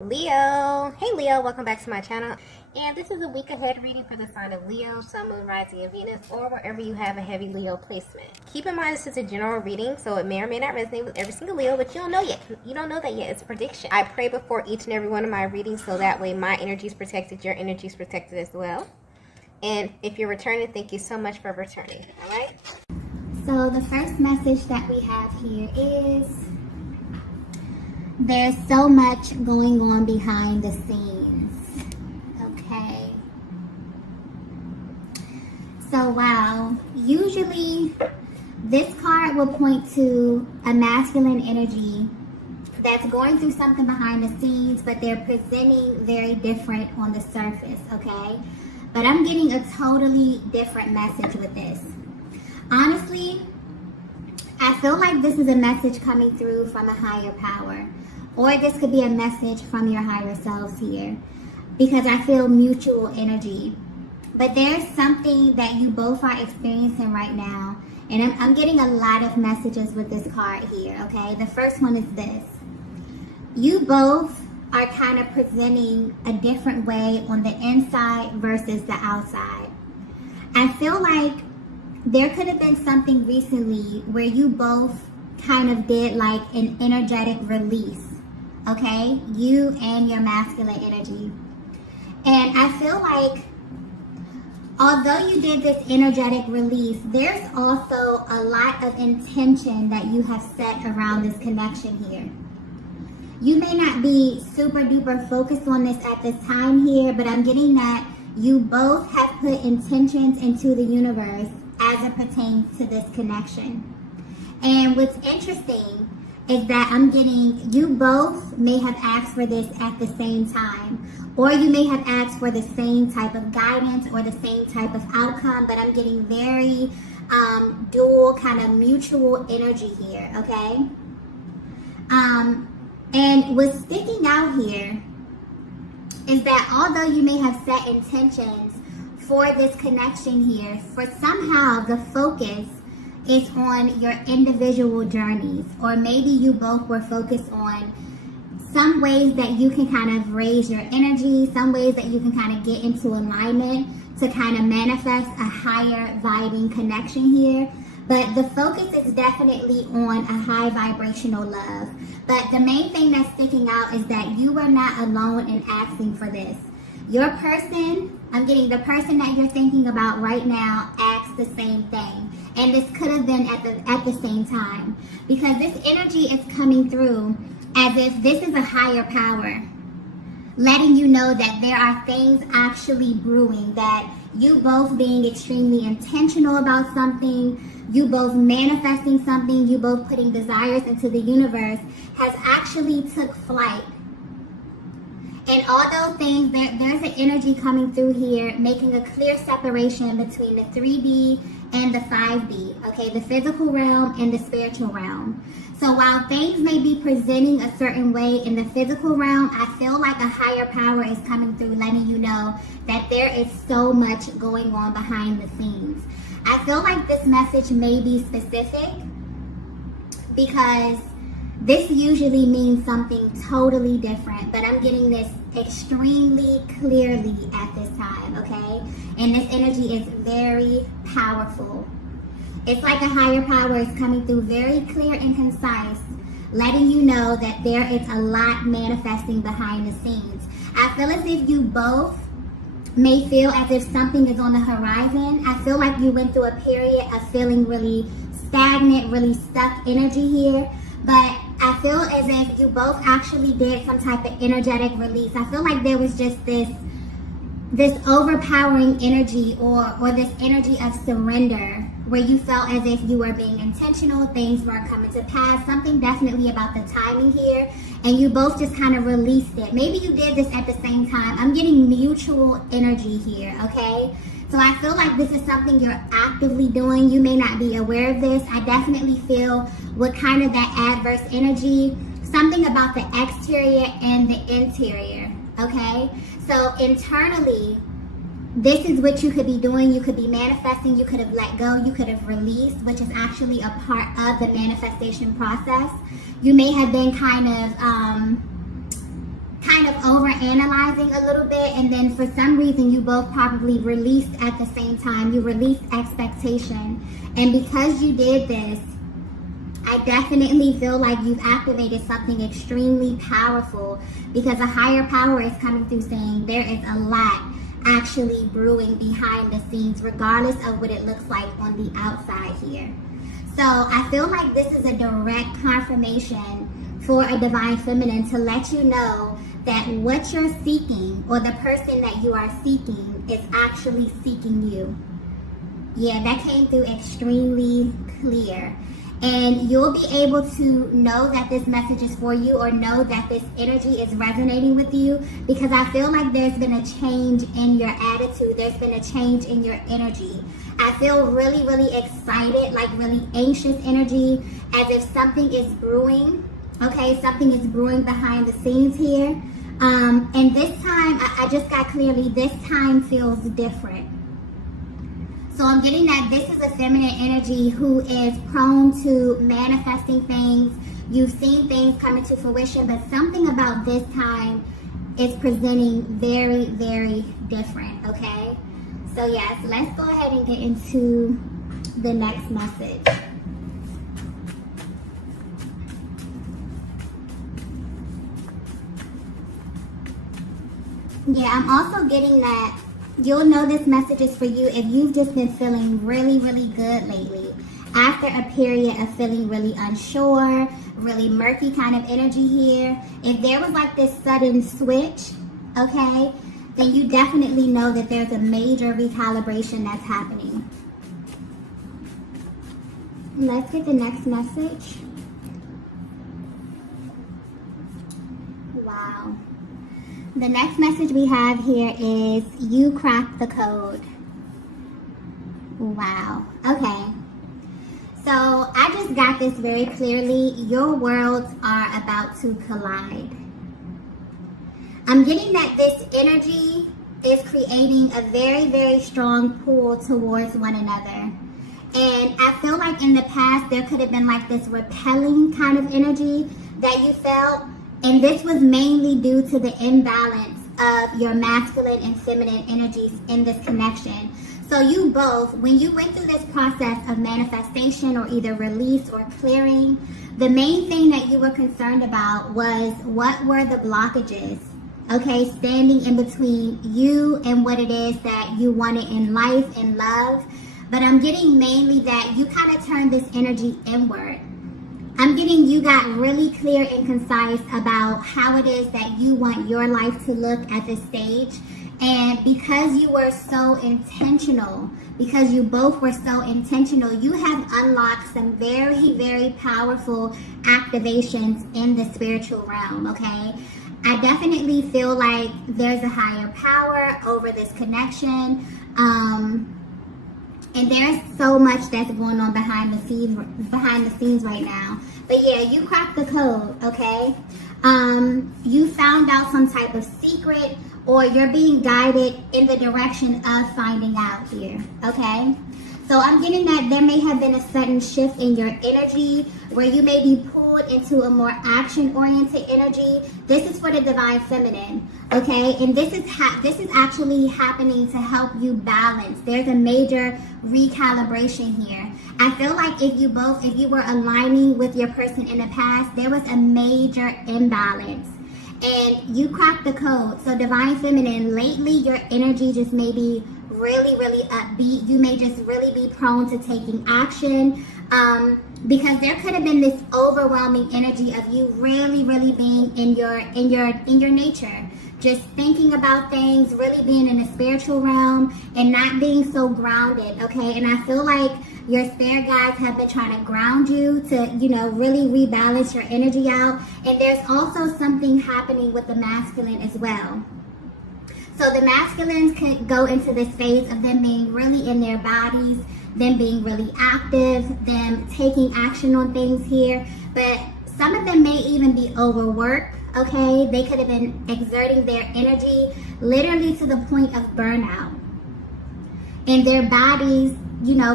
Leo. Hey Leo, welcome back to my channel. And this is a week ahead reading for the sign of Leo, Sun, Moon, Rising, and Venus, or wherever you have a heavy Leo placement. Keep in mind this is a general reading, so it may or may not resonate with every single Leo, but you don't know yet. You don't know that yet. It's a prediction. I pray before each and every one of my readings, so that way my energy is protected, your energy is protected as well. And if you're returning, thank you so much for returning. All right? So the first message that we have here is there's so much going on behind the scenes. Okay. So wow, usually this card will point to a masculine energy that's going through something behind the scenes, but they're presenting very different on the surface, okay? But I'm getting a totally different message with this. Honestly, I feel like this is a message coming through from a higher power. Or this could be a message from your higher selves here. Because I feel mutual energy. But there's something that you both are experiencing right now. And I'm getting a lot of messages with this card here, okay? The first one is this. You both are kind of presenting a different way on the inside versus the outside. I feel like there could have been something recently where you both kind of did like an energetic release. Okay, you and your masculine energy. And I feel like although you did this energetic release, there's also a lot of intention that you have set around this connection here. You may not be super duper focused on this at this time here, but I'm getting that you both have put intentions into the universe as it pertains to this connection. And what's interesting is that I'm getting you both may have asked for this at the same time, or you may have asked for the same type of guidance or the same type of outcome, but I'm getting very dual kind of mutual energy here, okay? And what's sticking out here is that although you may have set intentions for this connection here, for somehow the focus is on your individual journeys, or maybe you both were focused on some ways that you can kind of raise your energy, some ways that you can kind of get into alignment to kind of manifest a higher vibing connection here. But the focus is definitely on a high vibrational love. But the main thing that's sticking out is that you were not alone in asking for this. Your person, I'm getting the person that you're thinking about right now asked the same thing. And this could have been at the same time. Because this energy is coming through as if this is a higher power. Letting you know that there are things actually brewing. That you both being extremely intentional about something, you both manifesting something, you both putting desires into the universe has actually took flight. And all those things, there's an energy coming through here, making a clear separation between the 3D and the 5D, okay? The physical realm and the spiritual realm. So while things may be presenting a certain way in the physical realm, I feel like a higher power is coming through, letting you know that there is so much going on behind the scenes. I feel like this message may be specific because this usually means something totally different, but I'm getting this extremely clearly at this time, okay? And this energy is very powerful. It's like a higher power is coming through very clear and concise, letting you know that there is a lot manifesting behind the scenes. I feel as if you both may feel as if something is on the horizon. I feel like you went through a period of feeling really stagnant, really stuck energy here. But I feel as if you both actually did some type of energetic release. I feel like there was just this overpowering energy or this energy of surrender where you felt as if you were being intentional, things were coming to pass, something definitely about the timing here, and you both just kind of released it. Maybe you did this at the same time. I'm getting mutual energy here, okay? So I feel like this is something you're actively doing. You may not be aware of this. I definitely feel what kind of that adverse energy, something about the exterior and the interior, okay? So internally, this is what you could be doing. You could be manifesting. You could have let go. You could have released, which is actually a part of the manifestation process. You may have been kind of kind of overanalyzing a little bit, and then for some reason you both probably released at the same time. You released expectation, and because you did this, I definitely feel like you've activated something extremely powerful, because a higher power is coming through saying there is a lot actually brewing behind the scenes, regardless of what it looks like on the outside here. So I feel like this is a direct confirmation for a divine feminine to let you know that what you're seeking, or the person that you are seeking, is actually seeking you. Yeah, that came through extremely clear. And you'll be able to know that this message is for you, or know that this energy is resonating with you, because I feel like there's been a change in your attitude. There's been a change in your energy. I feel really, really excited, like really anxious energy, as if something is brewing. Okay, something is brewing behind the scenes here. And this time, I just got clearly, this time feels different. So I'm getting that this is a feminine energy who is prone to manifesting things. You've seen things come into fruition, but something about this time is presenting very, very different, okay? So yes, let's go ahead and get into the next message. Yeah, I'm also getting that you'll know this message is for you if you've just been feeling really, really good lately. After a period of feeling really unsure, really murky kind of energy here, if there was like this sudden switch, okay, then you definitely know that there's a major recalibration that's happening. Let's get the next message. Wow. The next message we have here is you cracked the code. Wow. Okay. So I just got this very clearly. Your worlds are about to collide. I'm getting that this energy is creating a very, very strong pull towards one another. And I feel like in the past there could have been like this repelling kind of energy that you felt. And this was mainly due to the imbalance of your masculine and feminine energies in this connection. So you both, when you went through this process of manifestation or either release or clearing, the main thing that you were concerned about was what were the blockages, okay, standing in between you and what it is that you wanted in life and love. But I'm getting mainly that you kind of turned this energy inward. I'm getting you got really clear and concise about how it is that you want your life to look at this stage. And because you were so intentional, because you both were so intentional, you have unlocked some very, very powerful activations in the spiritual realm, okay? I definitely feel like there's a higher power over this connection. And there's so much that's going on behind the scenes right now. But yeah, you cracked the code, okay? You found out some type of secret, or you're being guided in the direction of finding out here, okay? So I'm getting that there may have been a sudden shift in your energy where you may be pulled into a more action-oriented energy. This is for the divine feminine, okay? And this is actually happening to help you balance. There's a major recalibration here. I feel like if you were aligning with your person in the past, there was a major imbalance. And you cracked the code. So divine feminine, lately your energy just may be really, really upbeat. You may just really be prone to taking action, because there could have been this overwhelming energy of you really, really being in your nature, just thinking about things, really being in the spiritual realm and not being so grounded, okay? And I feel like your spirit guides have been trying to ground you to, really rebalance your energy out. And there's also something happening with the masculine as well. So the masculines can go into this phase of them being really in their bodies, them being really active, them taking action on things here. But some of them may even be overworked, okay? They could have been exerting their energy literally to the point of burnout. And their bodies,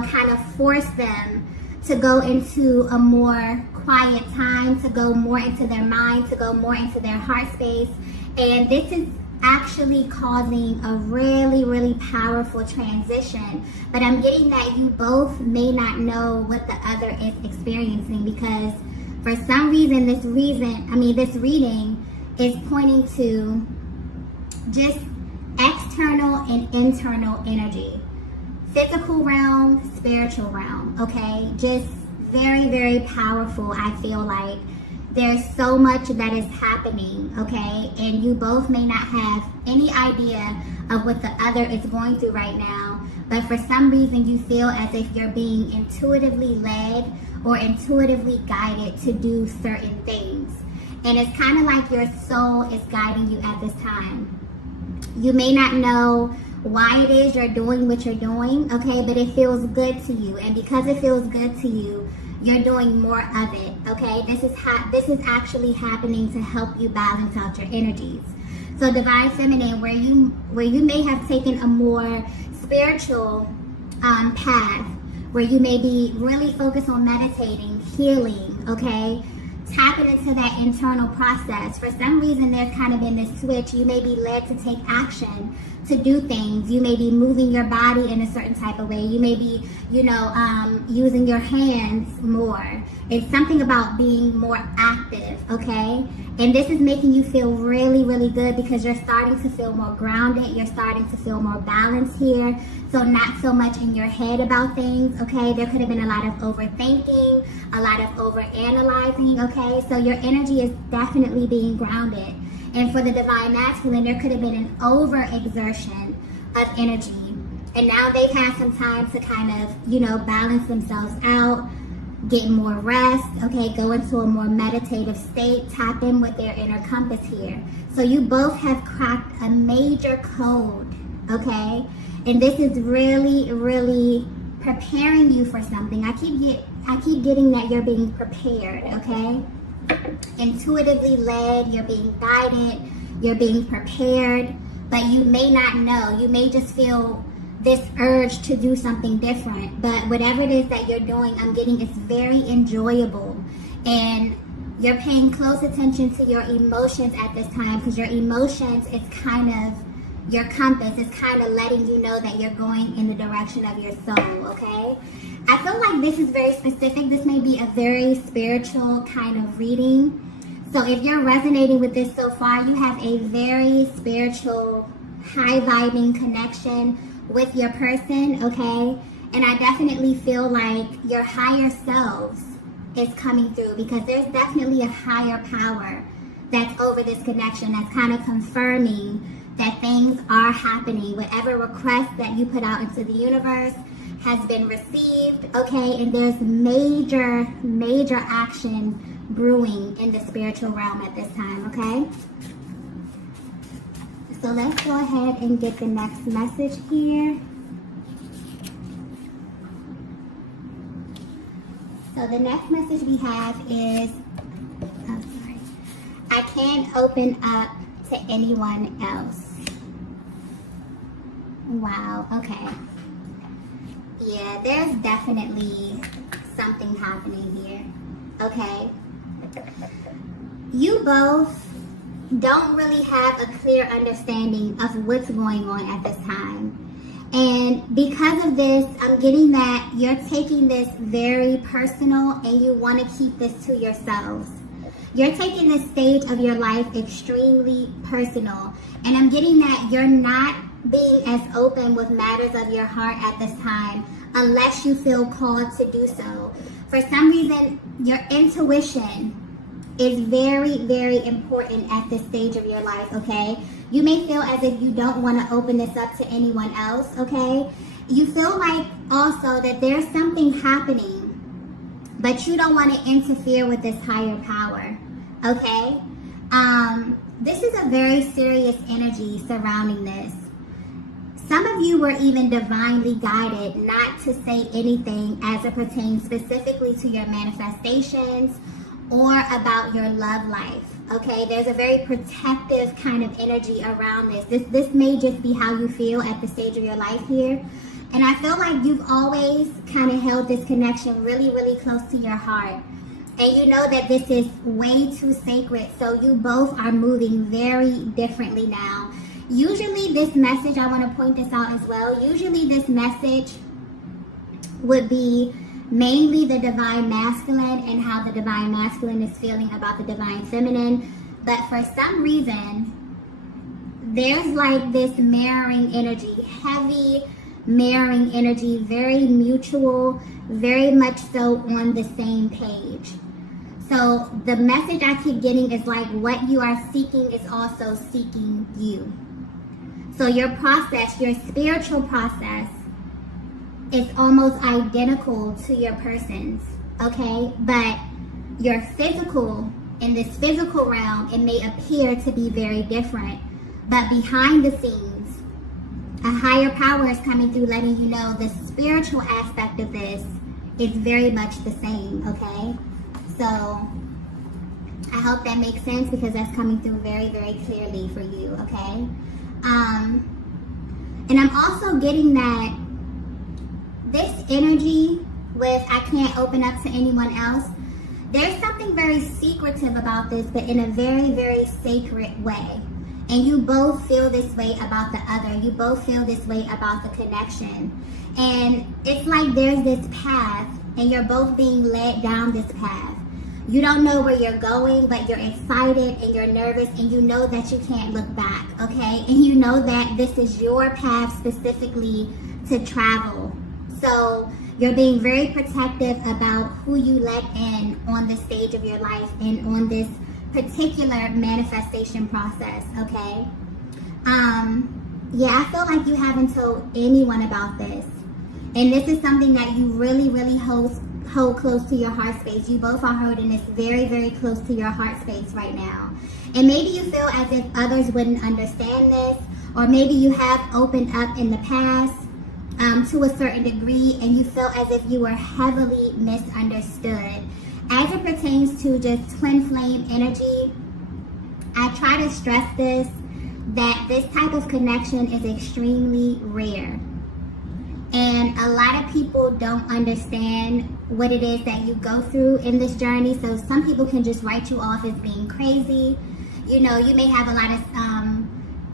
kind of force them to go into a more quiet time, to go more into their mind, to go more into their heart space. And this is actually causing a really, really powerful transition. But I'm getting that you both may not know what the other is experiencing, because for some reason, this reading is pointing to just external and internal energy. Physical realm, spiritual realm, okay? Just very, very powerful, I feel like. There's so much that is happening, okay? And you both may not have any idea of what the other is going through right now, but for some reason you feel as if you're being intuitively led or intuitively guided to do certain things. And it's kind of like your soul is guiding you at this time. You may not know why it is you're doing what you're doing, okay? But it feels good to you. And because it feels good to you, you're doing more of it, okay? This is actually happening to help you balance out your energies. So Divine Feminine, where you may have taken a more spiritual path, where you may be really focused on meditating, healing, okay? Tapping into that internal process. For some reason, there's kind of been this switch. You may be led to take action, to do things. You may be moving your body in a certain type of way. You may be, using your hands more. It's something about being more active, okay? And this is making you feel really, really good, because you're starting to feel more grounded. You're starting to feel more balanced here. So not so much in your head about things, okay? There could have been a lot of overthinking, a lot of overanalyzing, okay? So your energy is definitely being grounded. And for the Divine Masculine, there could have been an overexertion of energy. And now they've had some time to kind of, balance themselves out, get more rest, okay, go into a more meditative state, tap in with their inner compass here. So you both have cracked a major code, okay? And this is really, really preparing you for something. I keep getting that you're being prepared, okay? Intuitively led, you're being guided, you're being prepared, but you may not know. You may just feel this urge to do something different, but whatever it is that you're doing, I'm getting it's very enjoyable, and you're paying close attention to your emotions at this time, because your emotions is kind of your compass. It's kind of letting you know that you're going in the direction of your soul, okay? I feel like this is very specific. This may be a very spiritual kind of reading. So if you're resonating with this so far, you have a very spiritual, high vibing connection with your person, okay? And I definitely feel like your higher selves is coming through, because there's definitely a higher power that's over this connection, that's kind of confirming that things are happening. Whatever request that you put out into the universe has been received, okay? And there's major, major action brewing in the spiritual realm at this time, okay? So let's go ahead and get the next message here. So the next message we have is, I can't open up to anyone else. Wow, okay. Yeah, there's definitely something happening here, okay? You both don't really have a clear understanding of what's going on at this time. And because of this, I'm getting that you're taking this very personal, and you want to keep this to yourselves. You're taking this stage of your life extremely personal. And I'm getting that you're not being as open with matters of your heart at this time, unless you feel called to do so. For some reason, your intuition is very, very important at this stage of your life, okay? You may feel as if you don't want to open this up to anyone else, okay? You feel like also that there's something happening, but you don't want to interfere with this higher power, okay? This is a very serious energy surrounding this. Some of you were even divinely guided not to say anything as it pertains specifically to your manifestations or about your love life, okay? There's a very protective kind of energy around this. This may just be how you feel at the stage of your life here. And I feel like you've always kind of held this connection really, really close to your heart. And you know that this is way too sacred, so you both are moving very differently now. Usually this message, I want to point this out as well, usually this message would be mainly the divine masculine and how the divine masculine is feeling about the divine feminine. But for some reason, there's like this mirroring energy, heavy mirroring energy, very mutual, very much so on the same page. So the message I keep getting is like what you are seeking is also seeking you. So your process, your spiritual process, is almost identical to your person's, okay? But your physical, in this physical realm, it may appear to be very different. But behind the scenes, a higher power is coming through letting you know the spiritual aspect of this is very much the same, okay? So I hope that makes sense because that's coming through very, very clearly for you, okay? And I'm also getting that this energy with I can't open up to anyone else, there's something very secretive about this, but in a very, very sacred way. And you both feel this way about the other. You both feel this way about the connection. And it's like there's this path and you're both being led down this path. You don't know where you're going, but you're excited and you're nervous and you know that you can't look back, okay? And you know that this is your path specifically to travel. So you're being very protective about who you let in on this stage of your life and on this particular manifestation process, okay? Yeah, I feel like you haven't told anyone about this. And this is something that you really, really hold close to your heart space. You both are holding this very, very close to your heart space right now. And maybe you feel as if others wouldn't understand this, or maybe you have opened up in the past to a certain degree and you feel as if you were heavily misunderstood. As it pertains to just twin flame energy, I try to stress this, that this type of connection is extremely rare. And a lot of people don't understand what it is that you go through in this journey. So some people can just write you off as being crazy. You know, you may have a lot of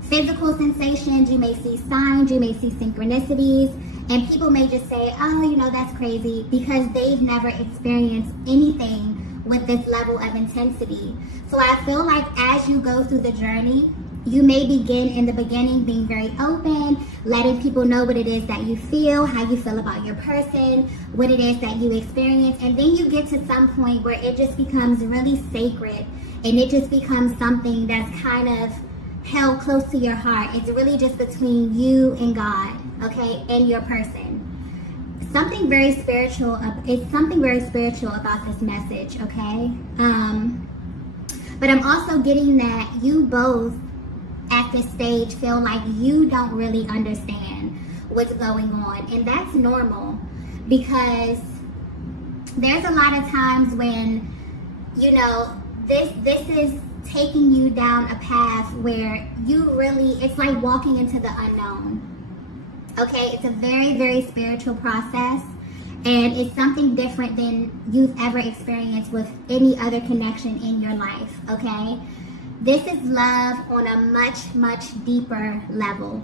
physical sensations. You may see signs. You may see synchronicities. And people may just say, oh, you know, that's crazy because they've never experienced anything with this level of intensity. So I feel like as you go through the journey, you may begin in the beginning being very open, letting people know what it is that you feel, how you feel about your person, what it is that you experience. And then you get to some point where it just becomes really sacred and it just becomes something that's kind of held close to your heart. It's really just between you and God, okay, and your person. Something very spiritual. It's something very spiritual about this message, okay? But I'm also getting that you both at this stage feel like you don't really understand what's going on, and that's normal because there's a lot of times when, you know, this is taking you down a path where you really, it's like walking into the unknown. Okay, it's a very, very spiritual process, and it's something different than you've ever experienced with any other connection in your life, okay? This is love on a much, much deeper level.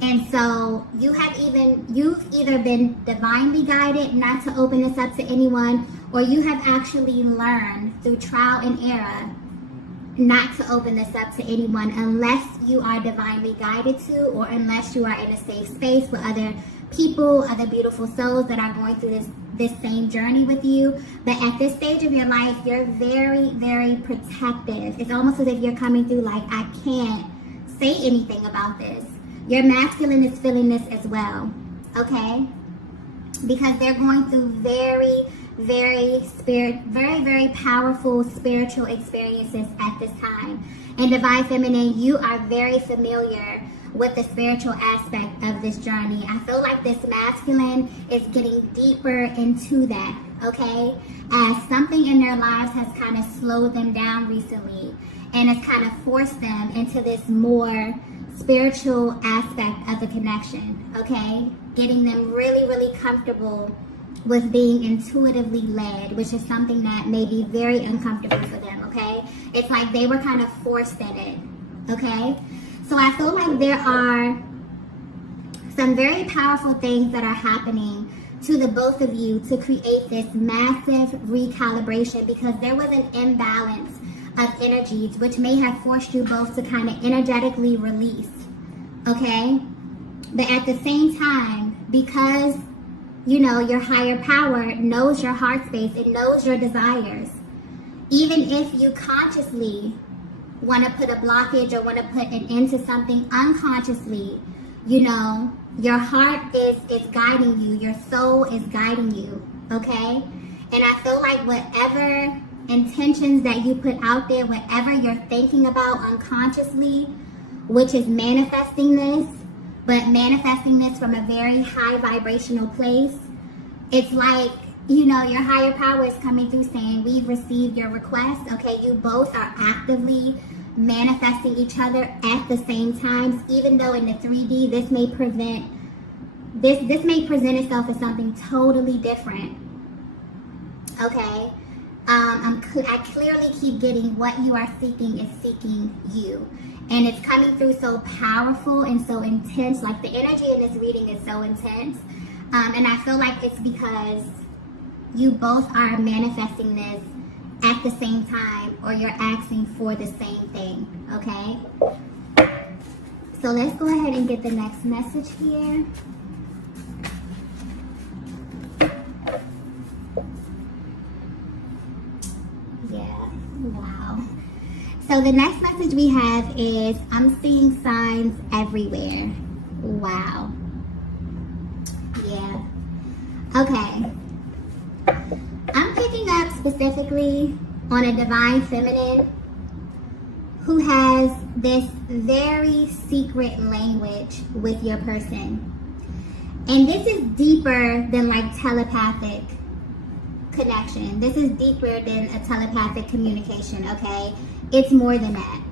And so you've either been divinely guided not to open this up to anyone, or you have actually learned through trial and error not to open this up to anyone unless you are divinely guided to, or unless you are in a safe space with other people, other beautiful souls that are going through this same journey with you. But at this stage of your life, you're very, very protective. It's almost as if you're coming through like, I can't say anything about this. Your masculine is feeling this as well, okay? Because they're going through very, very powerful spiritual experiences at this time. And divine feminine, you are very familiar with the spiritual aspect of this journey. I feel like this masculine is getting deeper into that, okay? As something in their lives has kind of slowed them down recently and has kind of forced them into this more spiritual aspect of the connection, okay? Getting them really, really comfortable with being intuitively led, which is something that may be very uncomfortable for them, okay? It's like they were kind of forced in it, okay? So I feel like there are some very powerful things that are happening to the both of you to create this massive recalibration, because there was an imbalance of energies which may have forced you both to kind of energetically release, okay? But at the same time, because you know your higher power knows your heart space, it knows your desires, even if you consciously want to put a blockage or want to put an end to something, unconsciously, you know, your heart is guiding you, your soul is guiding you, okay? And I feel like whatever intentions that you put out there, whatever you're thinking about unconsciously, which is manifesting this, but manifesting this from a very high vibrational place, it's like, you know, your higher power is coming through saying, we've received your request, okay? You both are actively manifesting each other at the same time, even though in the 3D this may present itself as something totally different, okay? I clearly keep getting what you are seeking is seeking you, and it's coming through so powerful and so intense. Like the energy in this reading is so intense, and I feel like it's because you both are manifesting this at the same time, or you're asking for the same thing, okay? So let's go ahead and get the next message here. Yeah, wow. So the next message we have is, I'm seeing signs everywhere. Wow. Yeah. Okay. I'm picking up specifically on a divine feminine who has this very secret language with your person. And this is deeper than like telepathic connection. This is deeper than a telepathic communication, okay? It's more than that.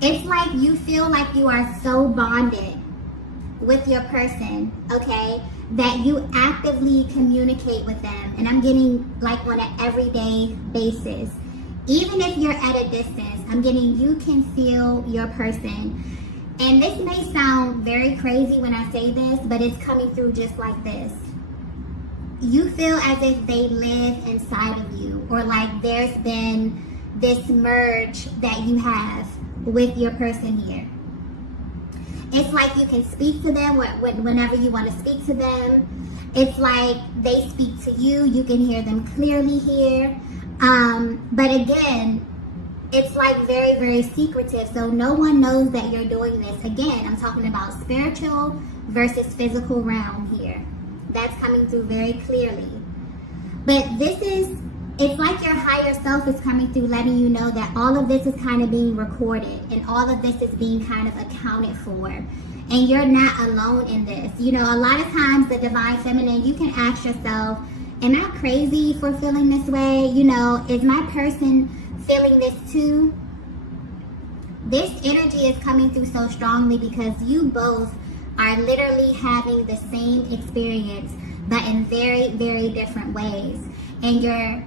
It's like you feel like you are so bonded with your person, okay, that you actively communicate with them. And I'm getting like on an everyday basis. Even if you're at a distance, I'm getting you can feel your person. And this may sound very crazy when I say this, but it's coming through just like this. You feel as if they live inside of you, or like there's been this merge that you have with your person here. It's like you can speak to them whenever you want to speak to them. It's like they speak to you. You can hear them clearly here. But again, it's like very, very secretive. So no one knows that you're doing this. Again, I'm talking about spiritual versus physical realm here. That's coming through very clearly. But it's like your higher self is coming through, letting you know that all of this is kind of being recorded and all of this is being kind of accounted for. And you're not alone in this. You know, a lot of times the divine feminine, you can ask yourself, am I crazy for feeling this way? You know, is my person feeling this too? This energy is coming through so strongly because you both are literally having the same experience, but in very, very different ways. And your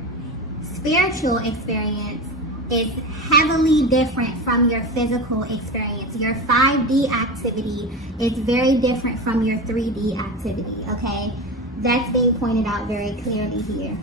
spiritual experience is heavily different from your physical experience. Your 5D activity is very different from your 3D activity, okay? That's being pointed out very clearly here.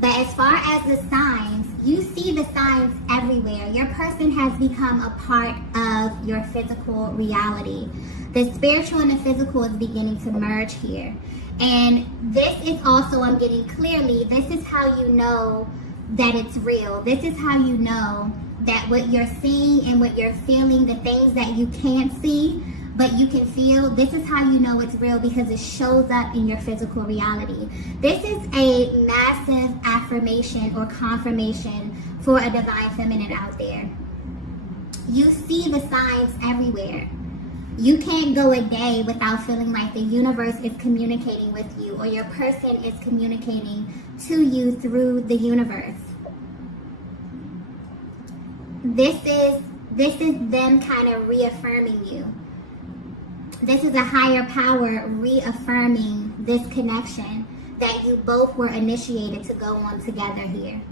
But as far as the signs, you see the signs everywhere. Your person has become a part of your physical reality. The spiritual and the physical is beginning to merge here. And this is also, I'm getting clearly, this is how you know that it's real. This is how you know that what you're seeing and what you're feeling, the things that you can't see, but you can feel, this is how you know it's real, because it shows up in your physical reality. This is a massive affirmation or confirmation for a divine feminine out there. You see the signs everywhere. You can't go a day without feeling like the universe is communicating with you, or your person is communicating to you through the universe. This is them kind of reaffirming you. This is a higher power reaffirming this connection that you both were initiated to go on together here.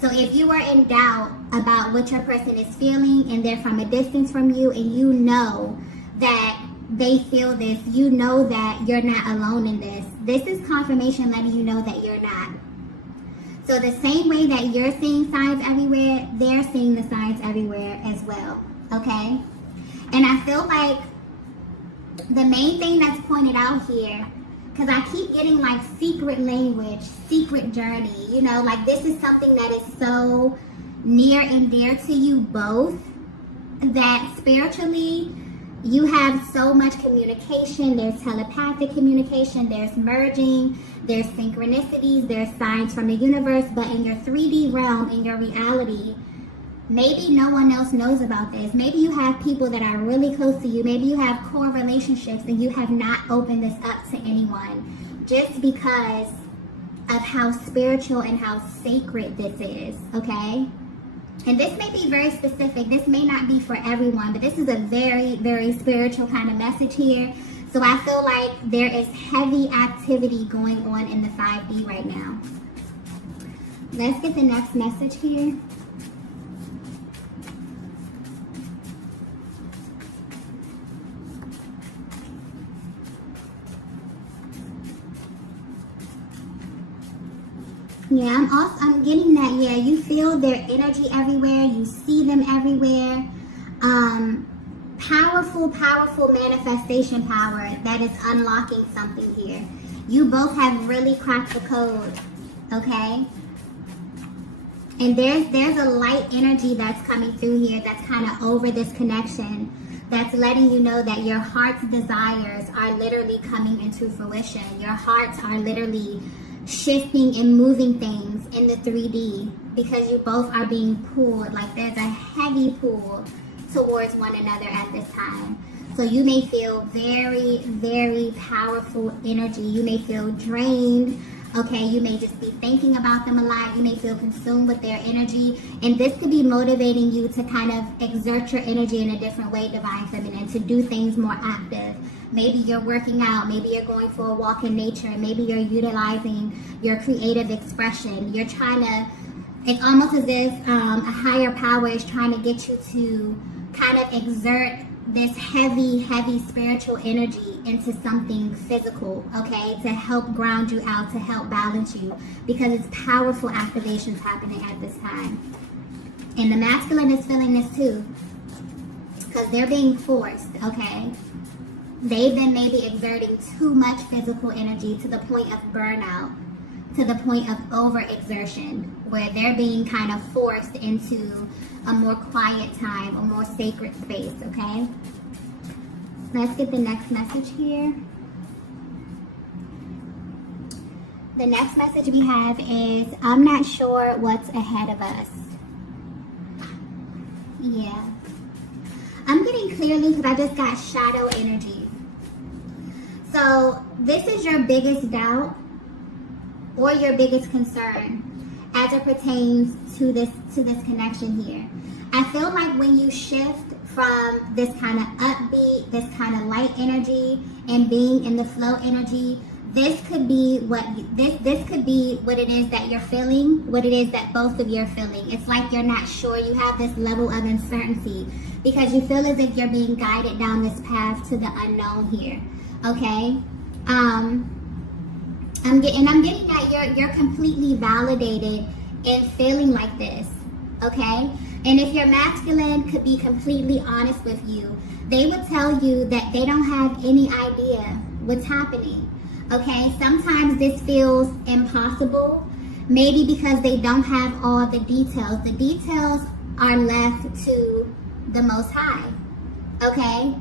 So if you are in doubt about what your person is feeling and they're from a distance from you and you know that they feel this, you know that you're not alone in this. This is confirmation letting you know that you're not. So the same way that you're seeing signs everywhere, they're seeing the signs everywhere as well, okay? And I feel like the main thing that's pointed out here, because I keep getting like secret language, secret journey, you know, like this is something that is so near and dear to you both that spiritually you have so much communication. There's telepathic communication, there's merging, there's synchronicities, there's signs from the universe, but in your 3D realm, in your reality, maybe no one else knows about this. Maybe you have people that are really close to you. Maybe you have core relationships and you have not opened this up to anyone just because of how spiritual and how sacred this is, okay? And this may be very specific. This may not be for everyone, but this is a very, very spiritual kind of message here. So I feel like there is heavy activity going on in the 5D right now. Let's get the next message here. Yeah, I'm getting that. Yeah, you feel their energy everywhere. You see them everywhere. Powerful manifestation power that is unlocking something here. You both have really cracked the code, okay? And there's a light energy that's coming through here that's kind of over this connection, that's letting you know that your heart's desires are literally coming into fruition. Your hearts are literally shifting and moving things in the 3D because you both are being pulled. Like there's a heavy pull towards one another at this time. So you may feel very, very powerful energy. You may feel drained. Okay, you may just be thinking about them a lot. You may feel consumed with their energy. And this could be motivating you to kind of exert your energy in a different way, Divine Feminine, to do things more active. Maybe you're working out. Maybe you're going for a walk in nature. Maybe you're utilizing your creative expression. You're trying to, it's almost as if a higher power is trying to get you to kind of exert this heavy spiritual energy into something physical, okay, to help ground you out, to help balance you, because it's powerful activations happening at this time. And the masculine is feeling this too, because they're being forced, okay? They've been maybe exerting too much physical energy to the point of burnout, to the point of overexertion, where they're being kind of forced into a more quiet time, a more sacred space, okay? Let's get the next message here. The next message we have is, I'm not sure what's ahead of us. Yeah. I'm getting clearly because I just got shadow energy. So this is your biggest doubt or your biggest concern as it pertains to this connection here. I feel like when you shift from this kind of upbeat, this kind of light energy, and being in the flow energy, this could be what this could be what it is that you're feeling, what it is that both of you are feeling. It's like you're not sure. You have this level of uncertainty because you feel as if you're being guided down this path to the unknown here. Okay. I'm getting that you're completely validated in feeling like this, okay? And if your masculine could be completely honest with you, they would tell you that they don't have any idea what's happening, okay? Sometimes this feels impossible, maybe because they don't have all the details. The details are left to the Most High, okay?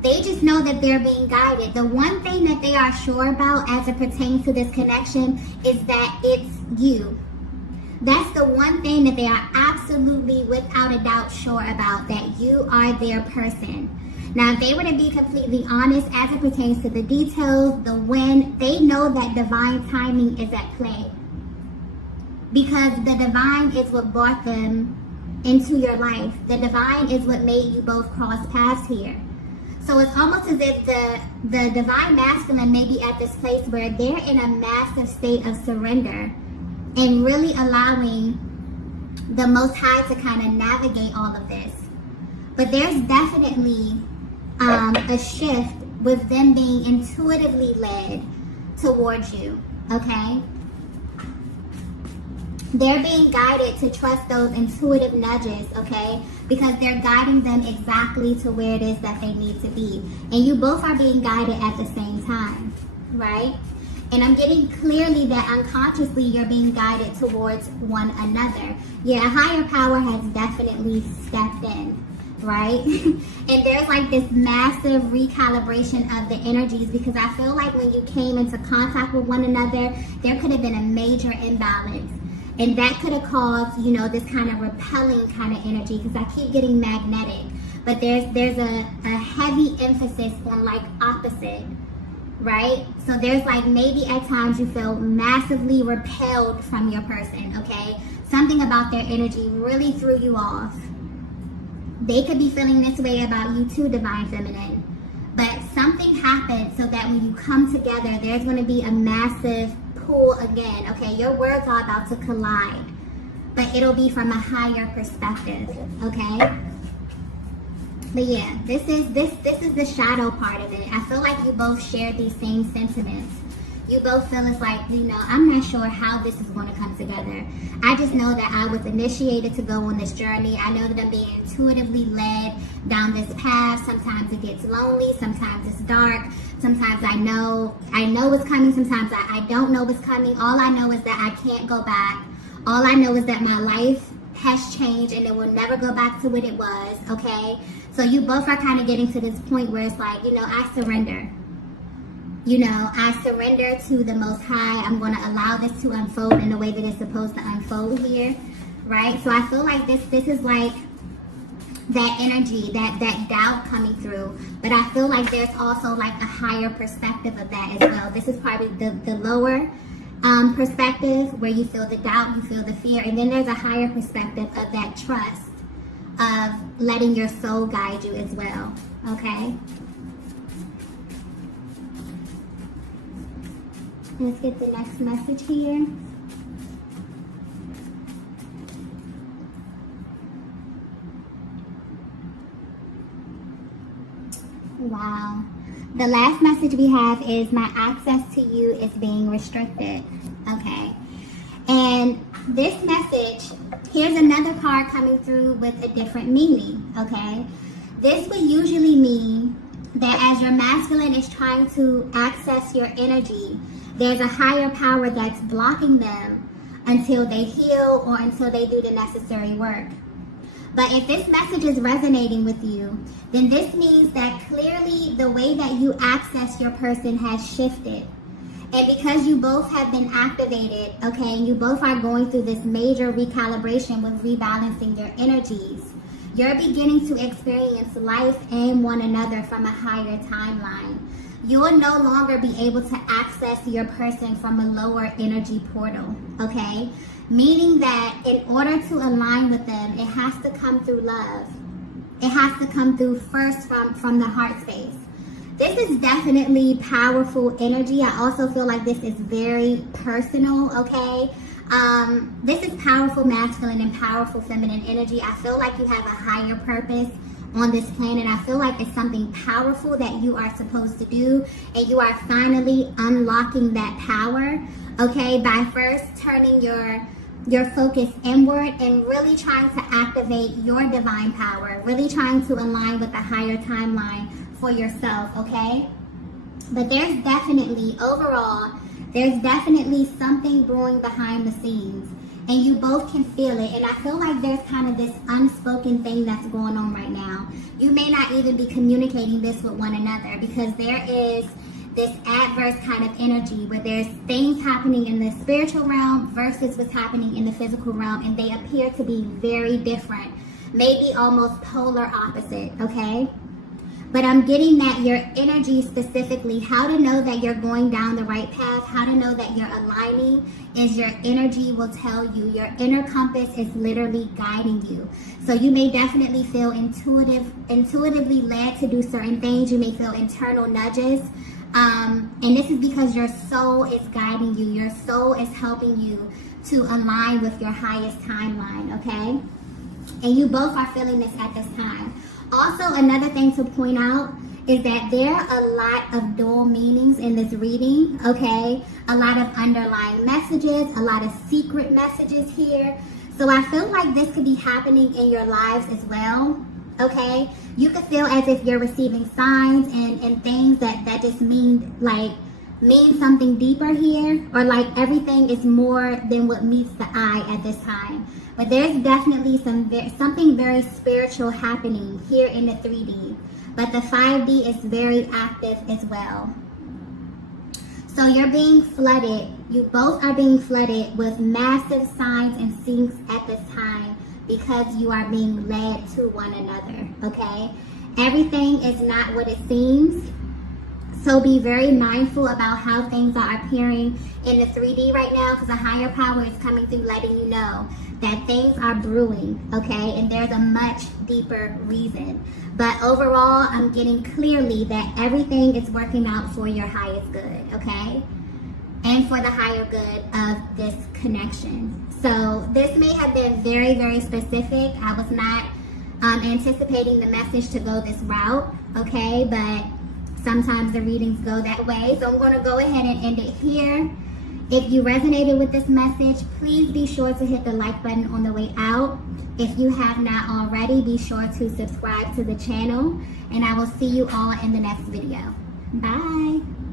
They just know that they're being guided. The one thing that they are sure about as it pertains to this connection is that it's you. That's the one thing that they are absolutely, without a doubt, sure about, that you are their person. Now, if they were to be completely honest as it pertains to the details, the when, they know that divine timing is at play. Because the divine is what brought them into your life. The divine is what made you both cross paths here. So it's almost as if the divine masculine may be at this place where they're in a massive state of surrender and really allowing the Most High to kind of navigate all of this. But there's definitely a shift with them being intuitively led towards you, okay? They're being guided to trust those intuitive nudges, okay? Because they're guiding them exactly to where it is that they need to be. And you both are being guided at the same time, right? And I'm getting clearly that unconsciously you're being guided towards one another. Yeah, a higher power has definitely stepped in, right? And there's like this massive recalibration of the energies, because I feel like when you came into contact with one another, there could have been a major imbalance. And that could have caused, you know, this kind of repelling kind of energy, because I keep getting magnetic. But there's a heavy emphasis on like opposite, right? So there's like maybe at times you feel massively repelled from your person, okay? Something about their energy really threw you off. They could be feeling this way about you too, Divine Feminine. But something happened so that when you come together, there's going to be a massive pull again, okay? Your worlds are about to collide, but it'll be from a higher perspective, okay? But yeah, this is the shadow part of it. I feel like you both share these same sentiments. You both feel it's like, you know, I'm not sure how this is going to come together. I just know that I was initiated to go on this journey. I know that I'm being intuitively led down this path. Sometimes it gets lonely. Sometimes it's dark. Sometimes I know what's coming. Sometimes I don't know what's coming. All I know is that I can't go back. All I know is that my life has changed and it will never go back to what it was, okay? So you both are kind of getting to this point where it's like, you know, I surrender. You know, I surrender to the Most High. I'm going to allow this to unfold in the way that it's supposed to unfold here, right? So I feel like this is like that energy, that doubt coming through. But I feel like there's also like a higher perspective of that as well. This is probably the lower perspective where you feel the doubt, you feel the fear. And then there's a higher perspective of that trust of letting your soul guide you as well, okay? Let's get the next message here. Wow. The last message we have is my access to you is being restricted. Okay. And this message, here's another card coming through with a different meaning. Okay. This would usually mean that as your masculine is trying to access your energy, there's a higher power that's blocking them until they heal or until they do the necessary work. But if this message is resonating with you, then this means that clearly the way that you access your person has shifted. And because you both have been activated, okay, and you both are going through this major recalibration with rebalancing your energies, you're beginning to experience life and one another from a higher timeline. You will no longer be able to access your person from a lower energy portal, okay? Meaning that in order to align with them, it has to come through love. It has to come through first from the heart space. This is definitely powerful energy. I also feel like this is very personal, okay? This is powerful masculine and powerful feminine energy. I feel like you have a higher purpose on this planet. I feel like it's something powerful that you are supposed to do, and you are finally unlocking that power, okay, by first turning your focus inward and really trying to activate your divine power, really trying to align with a higher timeline for yourself, okay? But there's definitely, overall, there's definitely something brewing behind the scenes. And you both can feel it. And I feel like there's kind of this unspoken thing that's going on right now. You may not even be communicating this with one another, because there is this adverse kind of energy where there's things happening in the spiritual realm versus what's happening in the physical realm. And they appear to be very different. Maybe almost polar opposite, okay? But I'm getting that your energy specifically, how to know that you're going down the right path, how to know that you're aligning, is your energy will tell you. Your inner compass is literally guiding you. So you may definitely feel intuitively led to do certain things. You may feel internal nudges. And this is because your soul is guiding you. Your soul is helping you to align with your highest timeline, okay? And you both are feeling this at this time. Also, another thing to point out is that there are a lot of dual meanings in this reading, okay? A lot of underlying messages, a lot of secret messages here. So I feel like this could be happening in your lives as well, okay? You could feel as if you're receiving signs and things that just mean something deeper here, or like everything is more than what meets the eye at this time. But there's definitely something very spiritual happening here in the 3D. But the 5D is very active as well. So you're being flooded. You both are being flooded with massive signs and syncs at this time because you are being led to one another, okay? Everything is not what it seems. So be very mindful about how things are appearing in the 3D right now, because a higher power is coming through letting you know that things are brewing, okay? And there's a much deeper reason. But overall, I'm getting clearly that everything is working out for your highest good, okay? And for the higher good of this connection. So this may have been very, very specific. I was not anticipating the message to go this route, okay? But sometimes the readings go that way. So I'm going to go ahead and end it here. If you resonated with this message, please be sure to hit the like button on the way out. If you have not already, be sure to subscribe to the channel. And I will see you all in the next video. Bye.